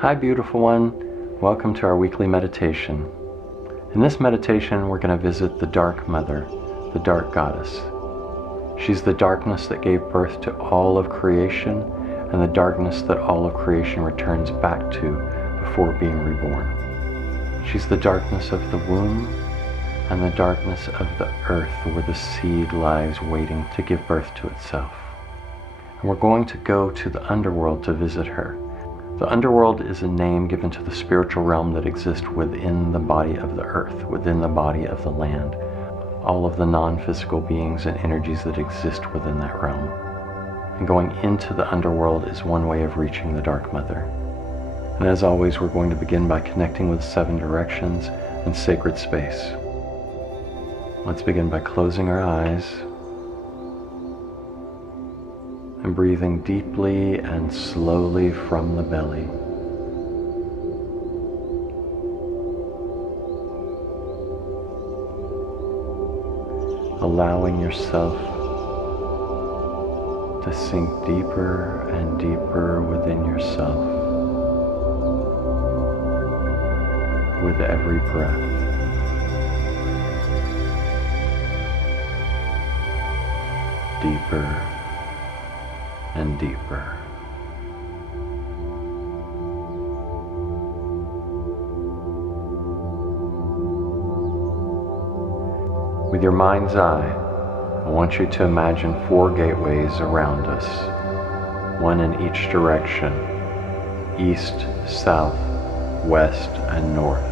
Hi beautiful one, welcome to our weekly meditation. In this meditation we're going to visit the Dark Mother, the Dark Goddess. She's the darkness that gave birth to all of creation and the darkness that all of creation returns back to before being reborn. She's the darkness of the womb and the darkness of the earth where the seed lies waiting to give birth to itself. And we're going to go to the underworld to visit her. The underworld is a name given to the spiritual realm that exists within the body of the earth, within the body of the land, all of the non-physical beings and energies that exist within that realm. And going into the underworld is one way of reaching the Dark Mother. And as always, we're going to begin by connecting with 7 directions and sacred space. Let's begin by closing our eyes and breathing deeply and slowly from the belly. Allowing yourself to sink deeper and deeper within yourself with every breath. Deeper and deeper. With your mind's eye, I want you to imagine 4 gateways around us, one in each direction, east, south, west, and north.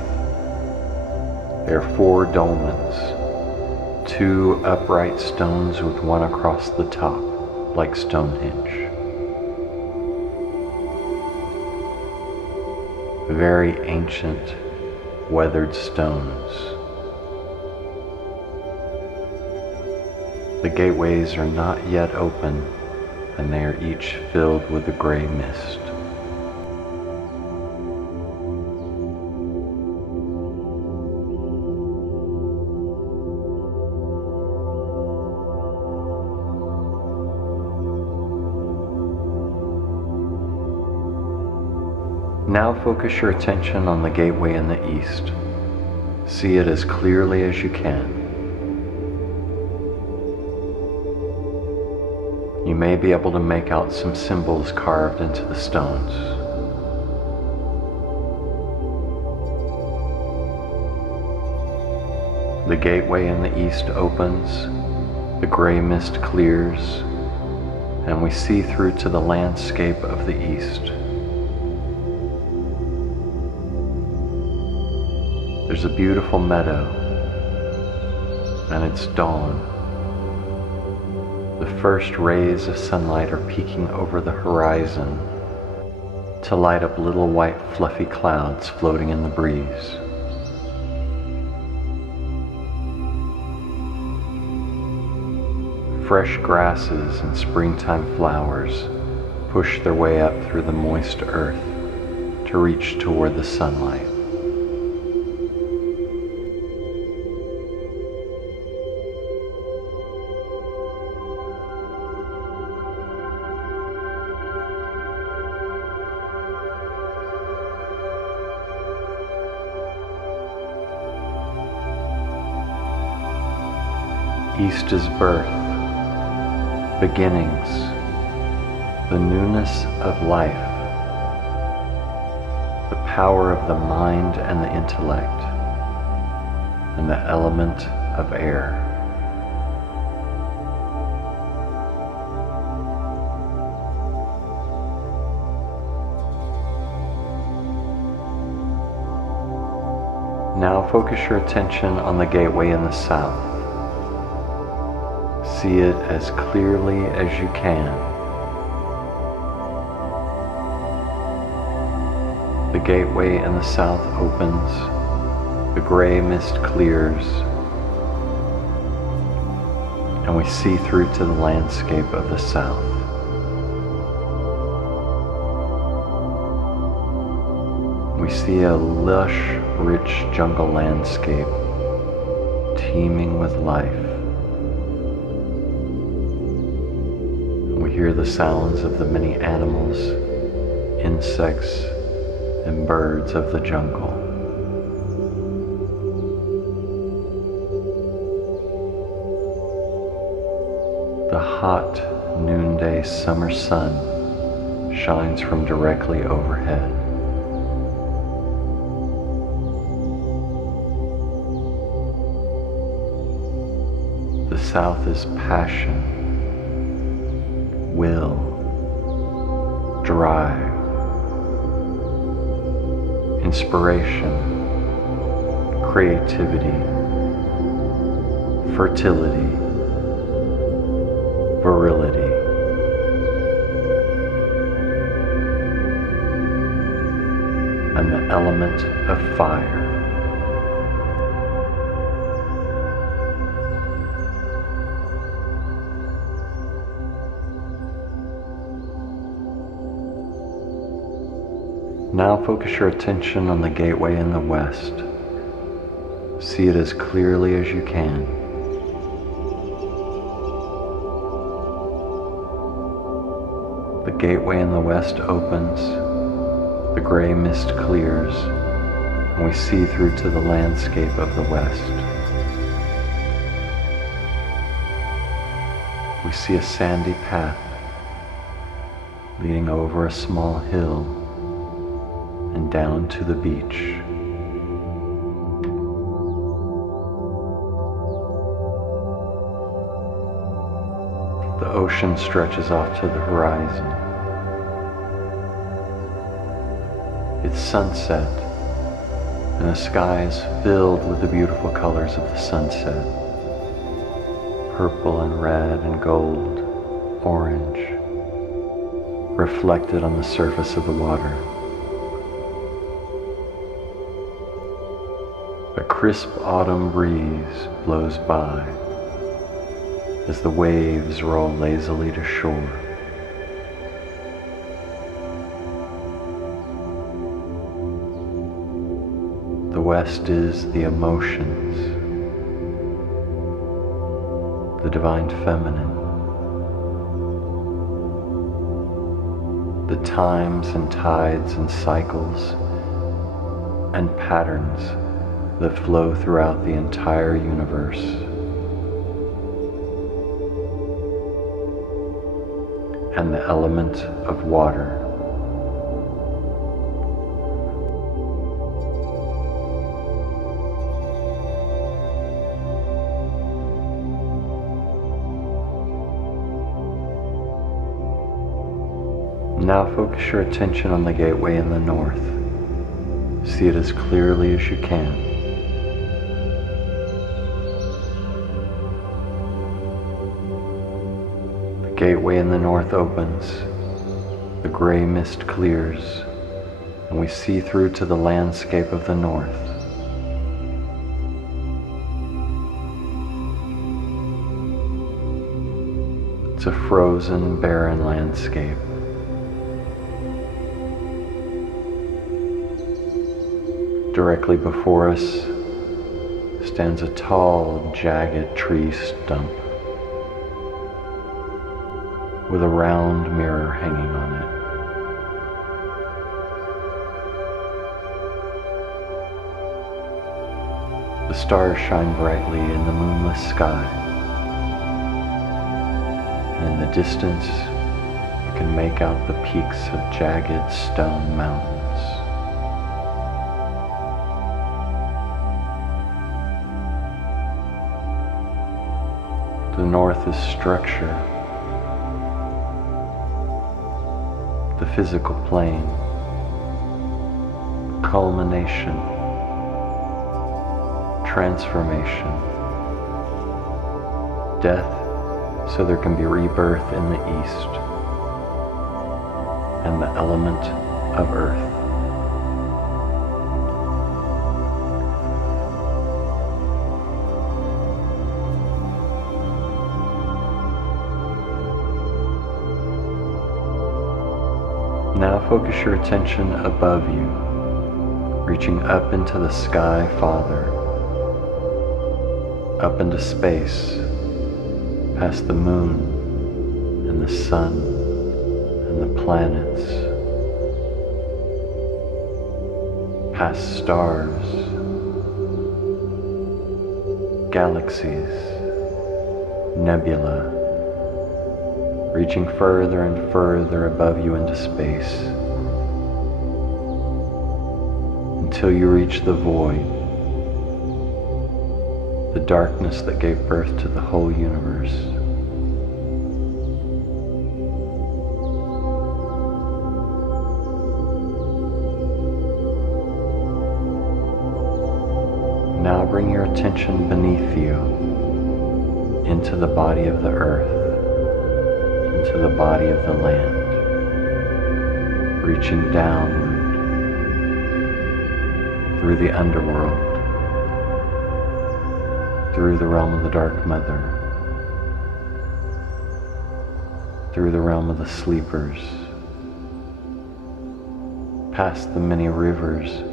There are 4 dolmens, 2 upright stones with one across the top, like Stonehenge. Very ancient, weathered stones. The gateways are not yet open, and they are each filled with a gray mist. Now focus your attention on the gateway in the east. See it as clearly as you can. You may be able to make out some symbols carved into the stones. The gateway in the east opens, the gray mist clears, and we see through to the landscape of the east. There's a beautiful meadow, and it's dawn. The first rays of sunlight are peeking over the horizon to light up little white fluffy clouds floating in the breeze. Fresh grasses and springtime flowers push their way up through the moist earth to reach toward the sunlight. East is birth, beginnings, the newness of life, the power of the mind and the intellect, and the element of air. Now focus your attention on the gateway in the south. See it as clearly as you can. The gateway in the south opens, the gray mist clears, and we see through to the landscape of the south. We see a lush, rich jungle landscape teeming with life. We hear the sounds of the many animals, insects, and birds of the jungle. The hot noonday summer sun shines from directly overhead. The south is passion, will, drive, inspiration, creativity, fertility, virility. And the element of fire. Now focus your attention on the gateway in the west. See it as clearly as you can. The gateway in the west opens, the gray mist clears, and we see through to the landscape of the west. We see a sandy path leading over a small hill and down to the beach. The ocean stretches off to the horizon. It's sunset, and the sky is filled with the beautiful colors of the sunset. Purple and red and gold, orange, reflected on the surface of the water. A crisp autumn breeze blows by as the waves roll lazily to shore. The west is the emotions, the divine feminine, the times and tides and cycles and patterns that flow throughout the entire universe. And the element of water. Now focus your attention on the gateway in the north. See it as clearly as you can. The gateway in the north opens, the gray mist clears, and we see through to the landscape of the north. It's a frozen, barren landscape. Directly before us stands a tall, jagged tree stump with a round mirror hanging on it. The stars shine brightly in the moonless sky, and in the distance you can make out the peaks of jagged stone mountains. The north is structure, the physical plane, culmination, transformation, death so there can be rebirth in the east, and the element of earth. Now focus your attention above you, reaching up into the sky farther, up into space, past the moon and the sun and the planets. past stars, galaxies, nebula, reaching further and further above you into space, until you reach the void, the darkness that gave birth to the whole universe. Now bring your attention beneath you into the body of the earth, into the body of the land, reaching downward through the underworld, through the realm of the Dark Mother, through the realm of the sleepers, past the many rivers,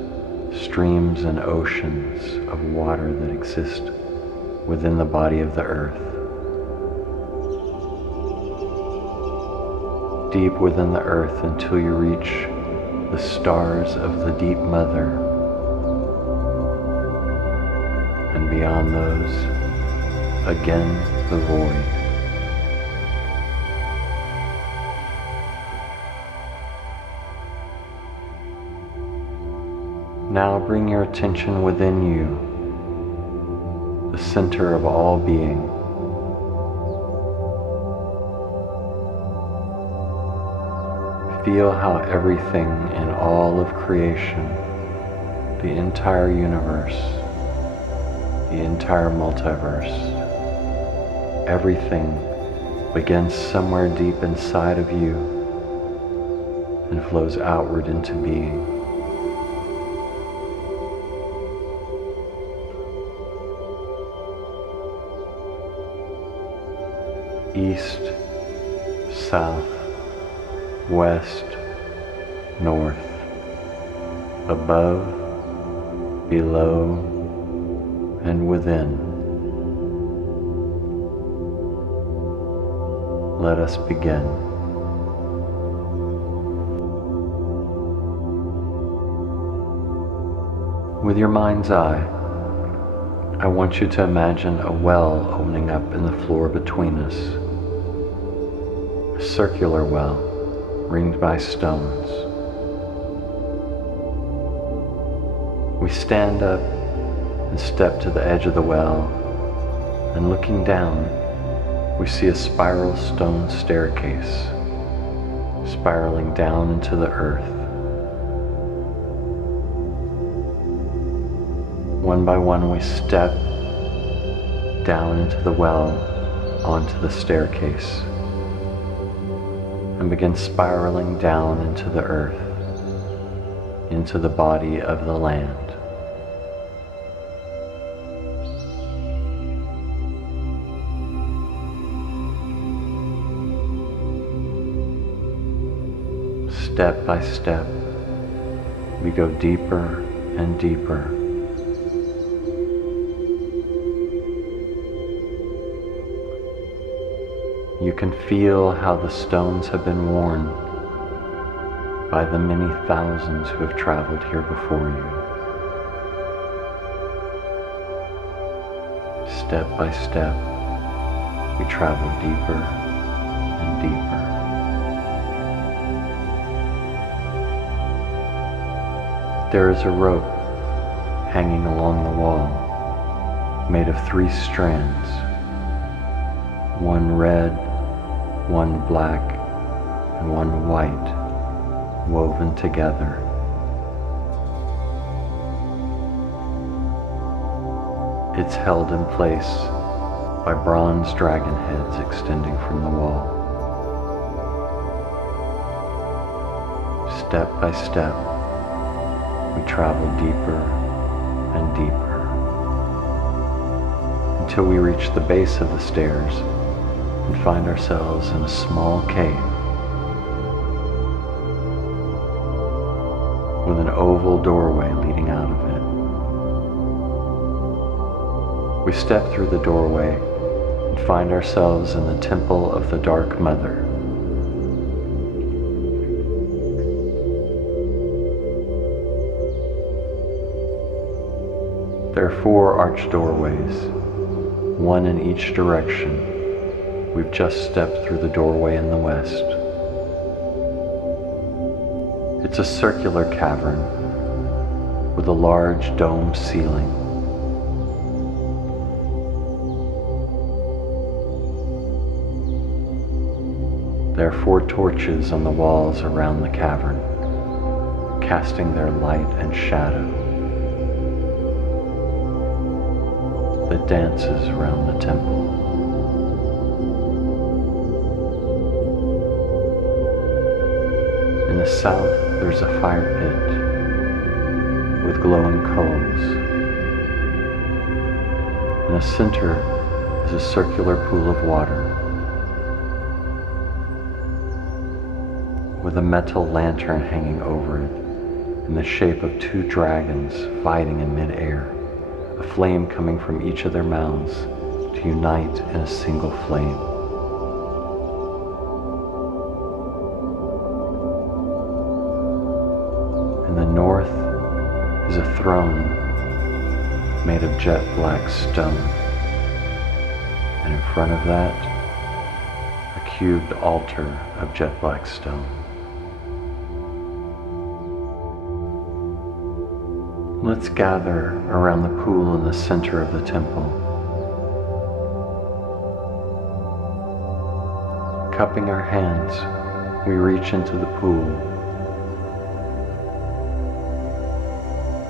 streams and oceans of water that exist within the body of the earth. Deep within the earth until you reach the stars of the deep mother, and beyond those, again the void. Now bring your attention within you, the center of all being. Feel how everything in all of creation, the entire universe, the entire multiverse, everything begins somewhere deep inside of you and flows outward into being. East, south, west, north, above, below, and within. Let us begin. With your mind's eye, I want you to imagine a well opening up in the floor between us. A circular well, ringed by stones. We stand up and step to the edge of the well, and looking down, we see a spiral stone staircase, spiraling down into the earth. One by one we step down into the well, onto the staircase, and begin spiraling down into the earth, into the body of the land. Step by step, we go deeper and deeper. You can feel how the stones have been worn by the many thousands who have traveled here before you. Step by step, we travel deeper and deeper. There is a rope hanging along the wall, made of 3 strands, one red, one black, and one white, woven together. It's held in place by bronze dragon heads extending from the wall. Step by step, we travel deeper and deeper until we reach the base of the stairs and find ourselves in a small cave with an oval doorway leading out of it. We step through the doorway and find ourselves in the temple of the Dark Mother. There are 4 arched doorways, one in each direction. We've just stepped through the doorway in the west. It's a circular cavern with a large dome ceiling. There are 4 torches on the walls around the cavern, casting their light and shadow that dances around the temple. In the south, there's a fire pit with glowing coals. In the center is a circular pool of water with a metal lantern hanging over it in the shape of 2 dragons fighting in mid-air, a flame coming from each of their mouths to unite in a single flame. In the north is a throne made of jet black stone, and in front of that, a cubed altar of jet black stone. Let's gather around the pool in the center of the temple. Cupping our hands, we reach into the pool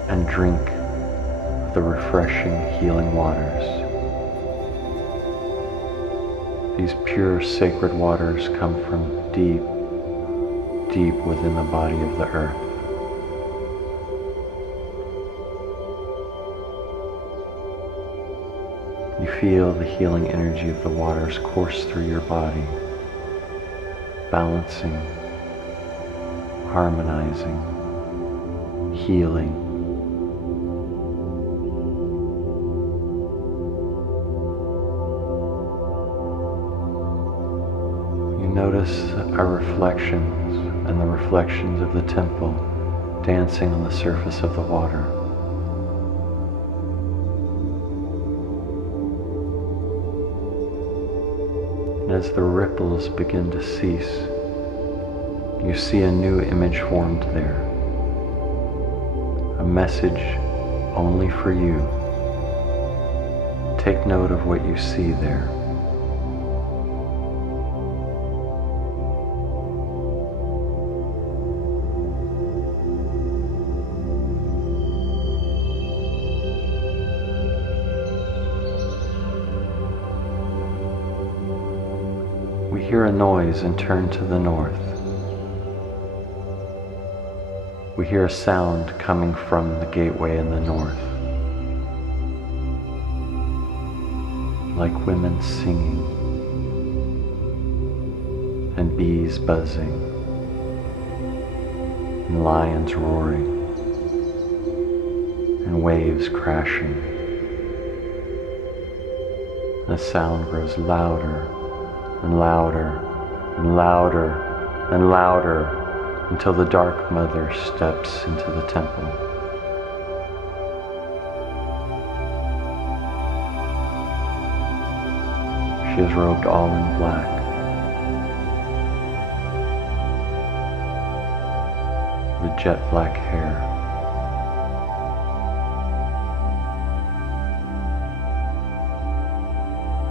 and drink of the refreshing, healing waters. These pure, sacred waters come from deep, deep within the body of the earth. You feel the healing energy of the waters course through your body, balancing, harmonizing, healing. You notice our reflections and the reflections of the temple dancing on the surface of the water. As the ripples begin to cease, you see a new image formed there, a message only for you. Take note of what you see there. We hear a noise and turn to the north. We hear a sound coming from the gateway in the north, like women singing and bees buzzing and lions roaring and waves crashing. The sound grows louder and louder and louder and louder until the Dark Mother steps into the temple. She is robed all in black. With jet black hair.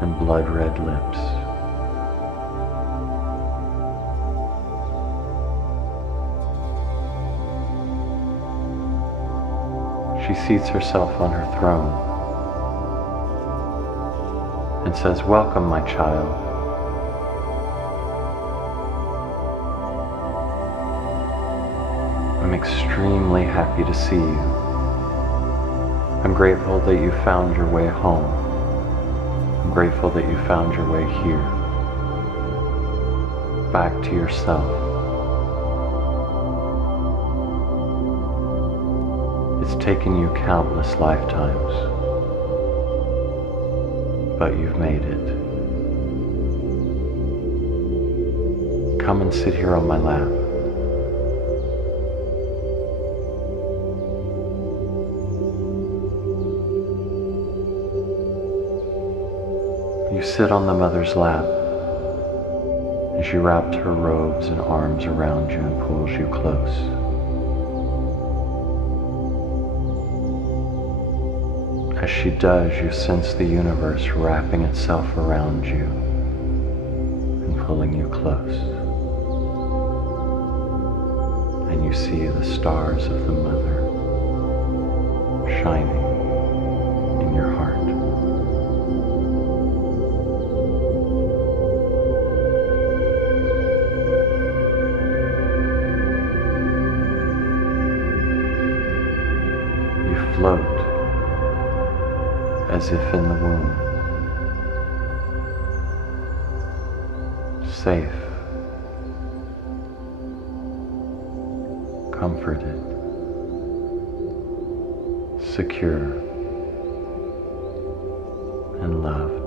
And blood red lips. She seats herself on her throne and says, "Welcome, my child. I'm extremely happy to see you. I'm grateful that you found your way home. I'm grateful that you found your way here, back to yourself. It's taken you countless lifetimes, but you've made it. Come and sit here on my lap. You sit on the mother's lap as she wraps her robes and arms around you and pulls you close. As she does, you sense the universe wrapping itself around you and pulling you close. And you see the stars of the mother shining in your heart. You float as if in the womb, safe, comforted, secure, and loved.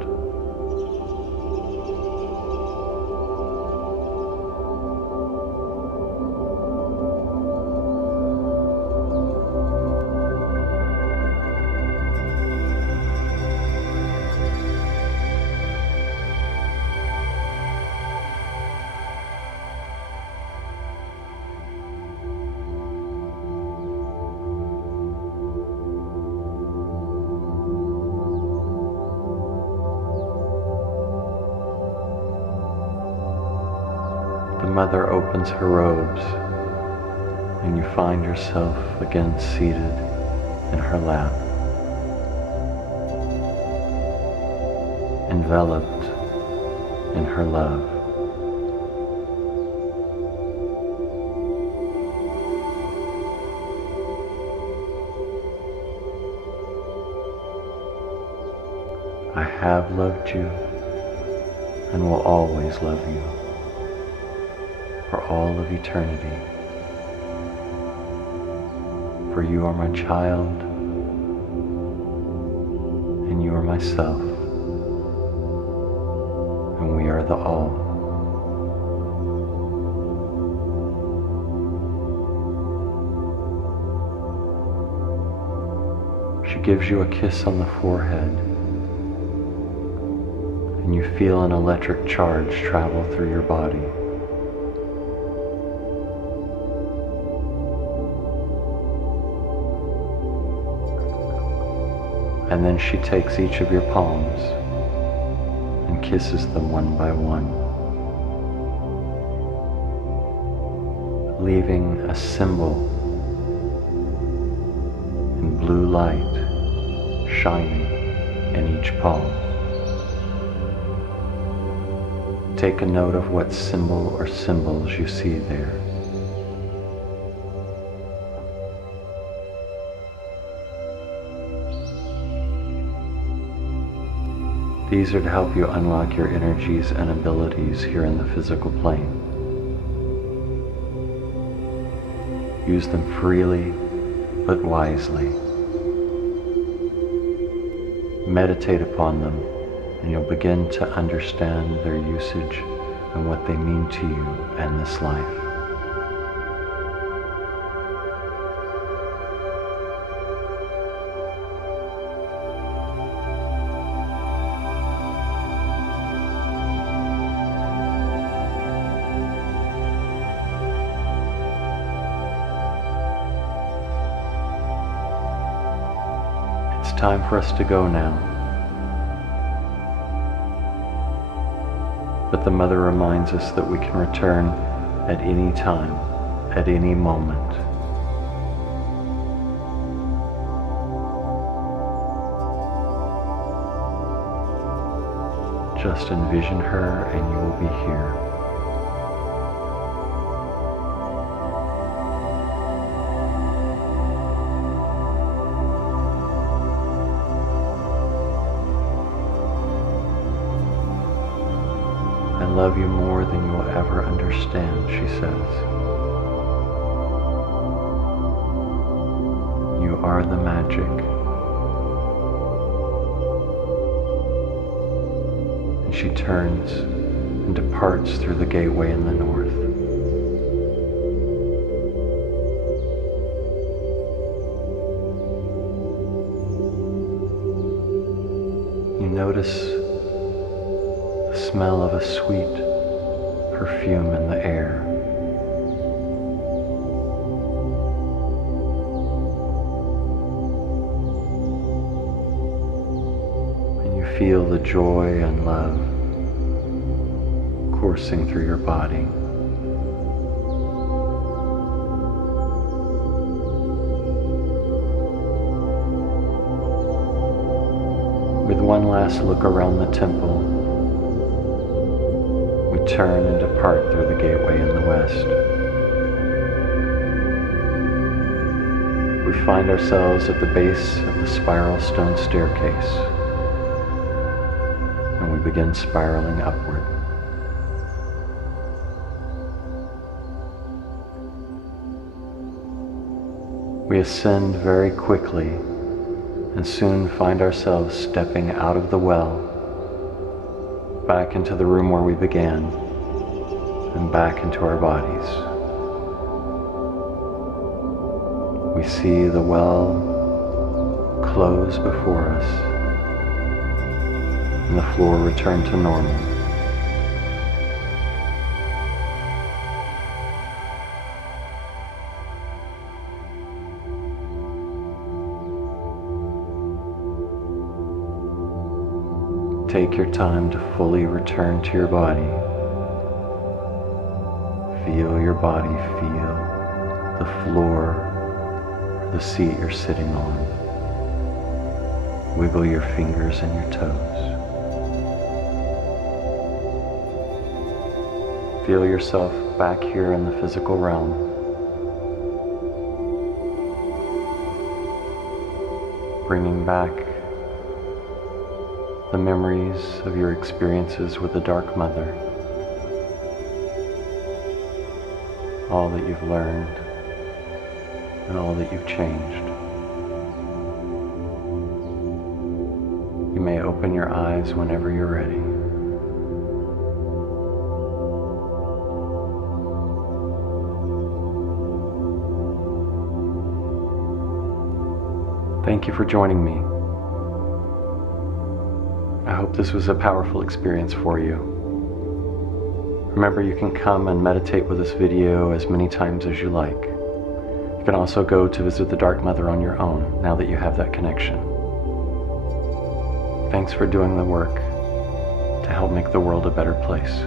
The mother opens her robes, and you find yourself again seated in her lap, enveloped in her love. I have loved you and will always love you for all of eternity. For you are my child, and you are myself, and we are the all. She gives you a kiss on the forehead, and you feel an electric charge travel through your body. And then she takes each of your palms and kisses them one by one, leaving a symbol in blue light shining in each palm. Take a note of what symbol or symbols you see there. These are to help you unlock your energies and abilities here in the physical plane. Use them freely, but wisely. Meditate upon them, and you'll begin to understand their usage and what they mean to you and this life. It's time for us to go now. But the mother reminds us that we can return at any time, at any moment. Just envision her and you will be here. I love you more than you will ever understand, she says. You are the magic. And she turns and departs through the gateway in the north. You notice the smell of a sweet perfume in the air. And you feel the joy and love coursing through your body. With one last look around the temple, we turn and depart through the gateway in the west. We find ourselves at the base of the spiral stone staircase, and we begin spiraling upward. We ascend very quickly and soon find ourselves stepping out of the well, back into the room where we began, and back into our bodies. We see the well close before us, and the floor return to normal. Take your time to fully return to your body. Feel your body, feel the floor, the seat you're sitting on. Wiggle your fingers and your toes. Feel yourself back here in the physical realm. Bringing back the memories of your experiences with the Dark Mother, all that you've learned and all that you've changed. You may open your eyes whenever you're ready. Thank you for joining me. I hope this was a powerful experience for you. Remember, you can come and meditate with this video as many times as you like. You can also go to visit the Dark Mother on your own, now that you have that connection. Thanks for doing the work to help make the world a better place.